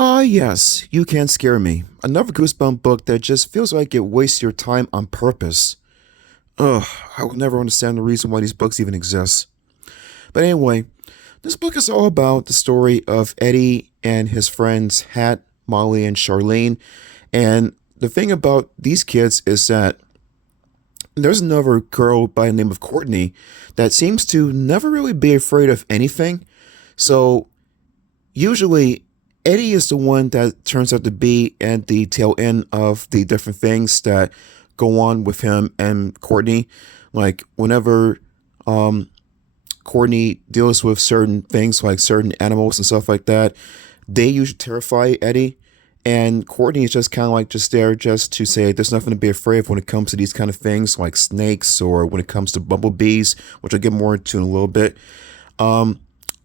Ah, yes, You Can't Scare Me. Another Goosebump book that just feels like it wastes your time on purpose. Ugh, I will never understand the reason why these books even exist. But anyway, this book is all about the story of Eddie and his friends Hat, Molly, and Charlene. And the thing about these kids is that there's another girl by the name of Courtney that seems to never really be afraid of anything. So usually Eddie is the one that turns out to be at the tail end of the different things that go on with him and Courtney. Like whenever um, Courtney deals with certain things like certain animals and stuff like that, they usually terrify Eddie. And Courtney is just kind of like just there just to say there's nothing to be afraid of when it comes to these kind of things like snakes or when it comes to bumblebees, which I'll get more into in a little bit. Um,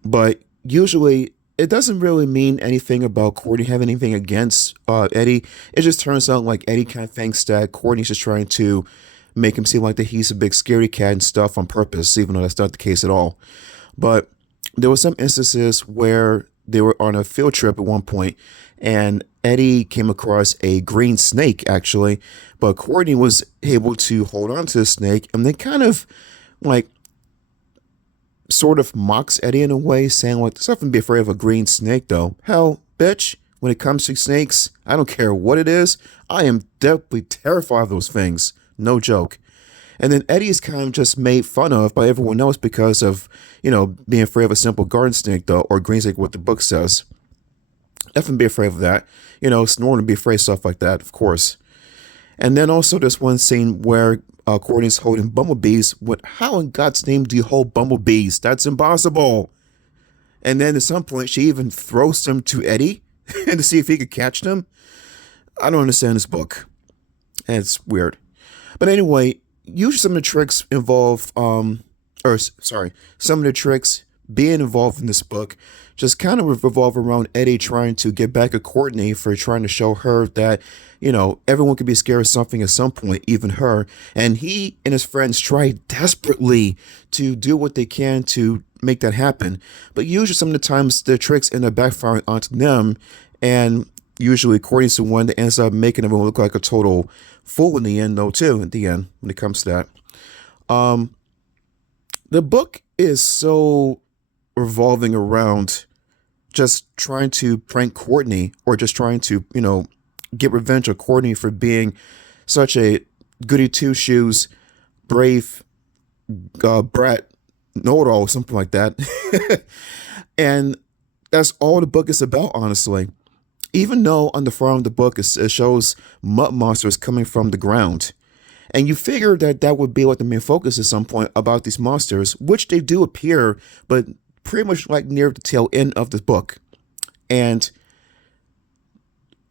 but usually it doesn't really mean anything about Courtney having anything against Eddie. It just turns out like Eddie kind of thinks that Courtney's just trying to make him seem like that he's a big scaredy cat and stuff on purpose, even though that's not the case at all. But there were some instances where they were on a field trip at one point, and Eddie came across a green snake actually, but Courtney was able to hold on to the snake and then kind of like sort of mocks Eddie in a way, saying like, "There's nothing to be afraid of a green snake, though. Hell, bitch, when it comes to snakes, I don't care what it is. I am deathly terrified of those things. No joke." And then Eddie is kind of just made fun of by everyone else because of, being afraid of a simple garden snake, though, or green snake, what the book says. Definitely be afraid of that. Snoring and be afraid of stuff like that, of course. And then also there's one scene where Courtney's holding bumblebees. How in God's name do you hold bumblebees? That's impossible. And then at some point she even throws them to Eddie to see if he could catch them. I don't understand this book. It's weird. But anyway, usually some of the tricks involve, some of the tricks being involved in this book just kind of revolve around Eddie trying to get back at Courtney for trying to show her that, everyone could be scared of something at some point, even her. And he and his friends try desperately to do what they can to make that happen. But usually some of the times the tricks end up backfiring onto them. And usually Courtney's the one that ends up making everyone look like a total fool in the end, though, too, at the end, when it comes to that. The book is so revolving around just trying to prank Courtney or just trying to, get revenge on Courtney for being such a goody two shoes, brave brat, know it all, something like that. And that's all the book is about, honestly. Even though on the front of the book it shows mud monsters coming from the ground. And you figure that that would be like the main focus at some point about these monsters, which they do appear, but pretty much like near the tail end of the book. And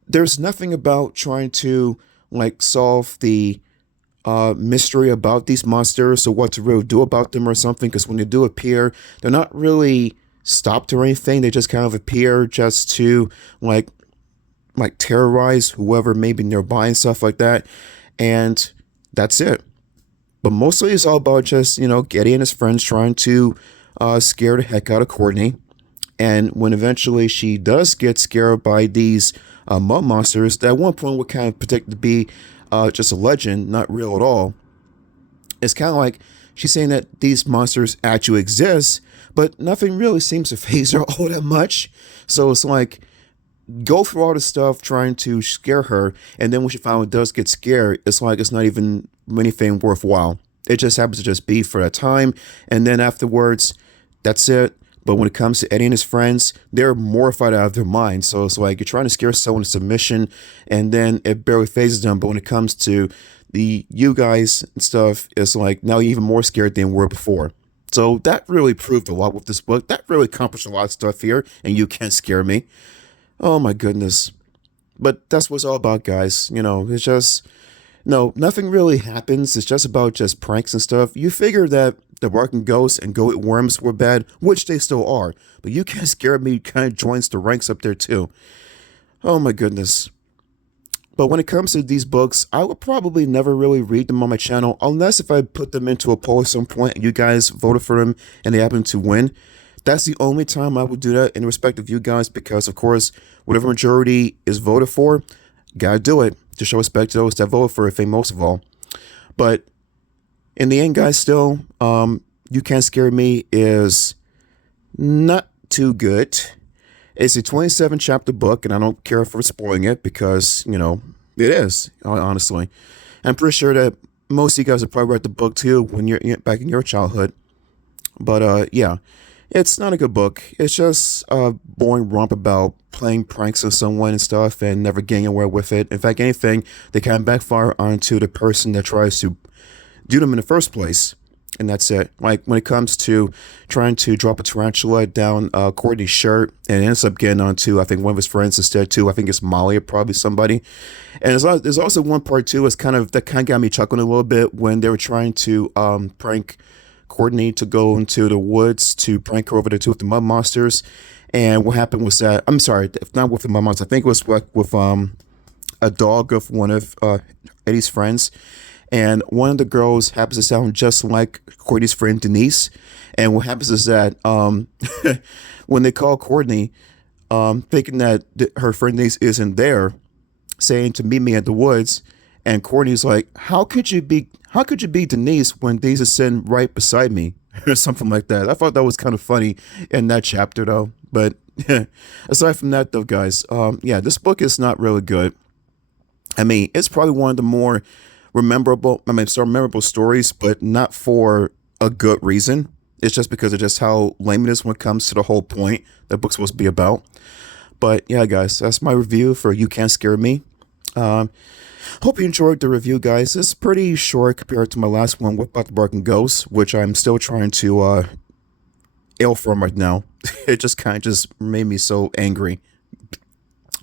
there's nothing about trying to like solve the mystery about these monsters or what to really do about them or something. Because when they do appear, they're not really stopped or anything. They just kind of appear just to like terrorize whoever may be nearby and stuff like that. And that's it. But mostly it's all about just, Getty and his friends trying to scare the heck out of Courtney. And when eventually she does get scared by these mud monsters, that at one point were kind of predicted to be just a legend, not real at all. It's kind of like she's saying that these monsters actually exist, but nothing really seems to phase her all that much. So it's like, go through all this stuff trying to scare her, and then when she finally does get scared, it's like it's not even anything worthwhile. It just happens to just be for that time, and then afterwards, that's it. But when it comes to Eddie and his friends, they're mortified out of their minds. So it's like you're trying to scare someone into submission, and then it barely phases them. But when it comes to you guys and stuff, it's like now you're even more scared than you were before. So that really proved a lot with this book. That really accomplished a lot of stuff here, and You Can't Scare Me. Oh my goodness. But that's what it's all about, guys. It's just, no, nothing really happens. It's just about just pranks and stuff. You figure that the barking ghosts and goat worms were bad, which they still are. But You Can't Scare Me kind of joins the ranks up there too. Oh my goodness. But when it comes to these books, I would probably never really read them on my channel unless if I put them into a poll at some point and you guys voted for them and they happen to win. That's the only time I would do that in respect of you guys, because of course, whatever majority is voted for, gotta do it to show respect to those that voted for it, thing most of all. But in the end, guys, still, You Can't Scare Me is not too good. It's a 27 chapter book, and I don't care for spoiling it because, it is, honestly. I'm pretty sure that most of you guys have probably read the book too when you're back in your childhood. But yeah, it's not a good book. It's just a boring romp about playing pranks on someone and stuff and never getting anywhere with it. In fact, anything, they kind of backfire onto the person that tries to do them in the first place. And that's it. Like when it comes to trying to drop a tarantula down Courtney's shirt, and it ends up getting onto, I think, one of his friends instead too. I think it's Molly or probably somebody. And there's also one part too. It's that kind of got me chuckling a little bit when they were trying to prank Courtney to go into the woods to prank her over the two of the mud monsters. And what happened was that, I'm sorry, not with the mud monsters. I think it was with a dog of one of Eddie's friends. And one of the girls happens to sound just like Courtney's friend Denise. And what happens is that when they call Courtney, thinking that her friend Denise isn't there, saying to meet me at the woods, and Courtney's like, how could you be Denise when Denise is sitting right beside me?" Or something like that. I thought that was kind of funny in that chapter though. But aside from that though, guys, yeah, this book is not really good. I mean, it's probably one of the more memorable stories, but not for a good reason. It's just because of just how lame it is when it comes to the whole point that book's supposed to be about. But yeah, guys, that's my review for You Can't Scare Me. Hope you enjoyed the review, guys. It's pretty short compared to my last one with About the Barking Ghost, which I'm still trying to ail from right now. It just kind of just made me so angry.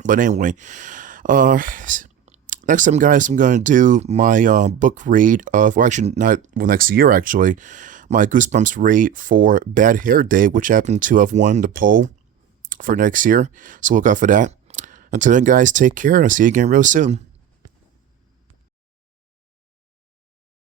But anyway, next time, guys, I'm going to do my book read of, well, actually, next year, actually, my Goosebumps read for Bad Hair Day, which happened to have won the poll for next year. So look out for that. Until then, guys, take care, and I'll see you again real soon.